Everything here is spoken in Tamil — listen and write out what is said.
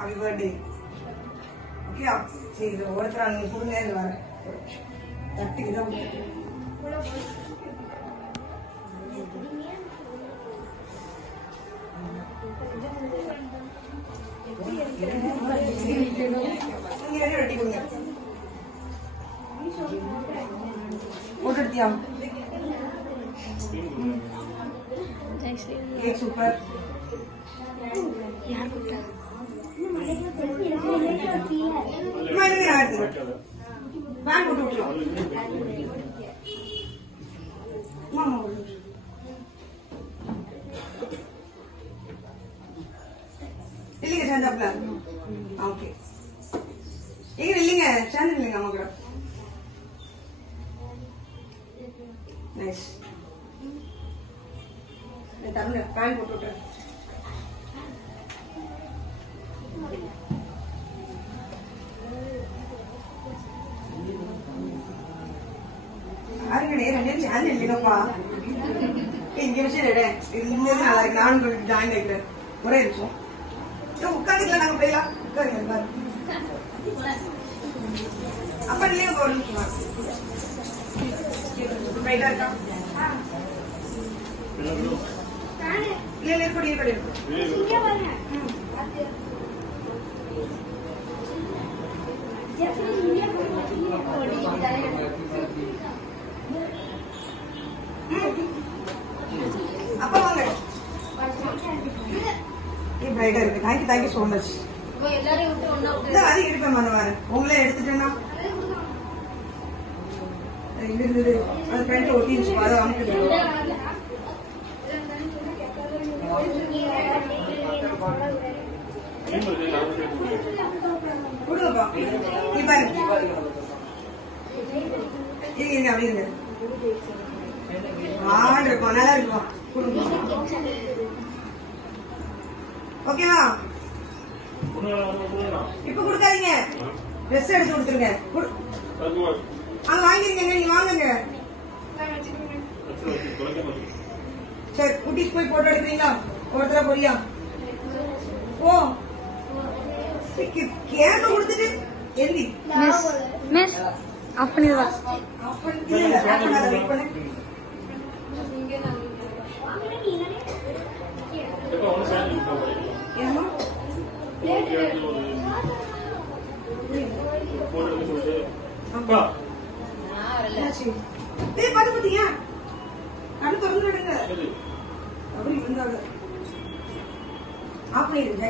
Happy birthday. Okay, see, the water on the food and water. That is the cake super. Okay. Nice. Thank you so much. Okay, ma. இப்போ கொடுக்காதீங்க. ரெஸ்ட் எடுத்து கொடுத்துருங்க. வாங்கிருங்க, நீ வாங்குங்க. சரி, குட்டிஸ் போய் போட்டோ எடுக்கிறீங்களா? ஒருத்தர போறியா? ஓ, கேக்க கொடுத்துட்டு எந்தி. மிஸ் ஆஃப் பண்ணிடுவா. ஆஃப் பண்ணாத, வெயிட் பண்ணு. ஏமா பாத்தியா கண்ணு திறந்து விடுங்க. அப்படி இருந்தாங்க ஆஃப் பண்ணிடுங்க.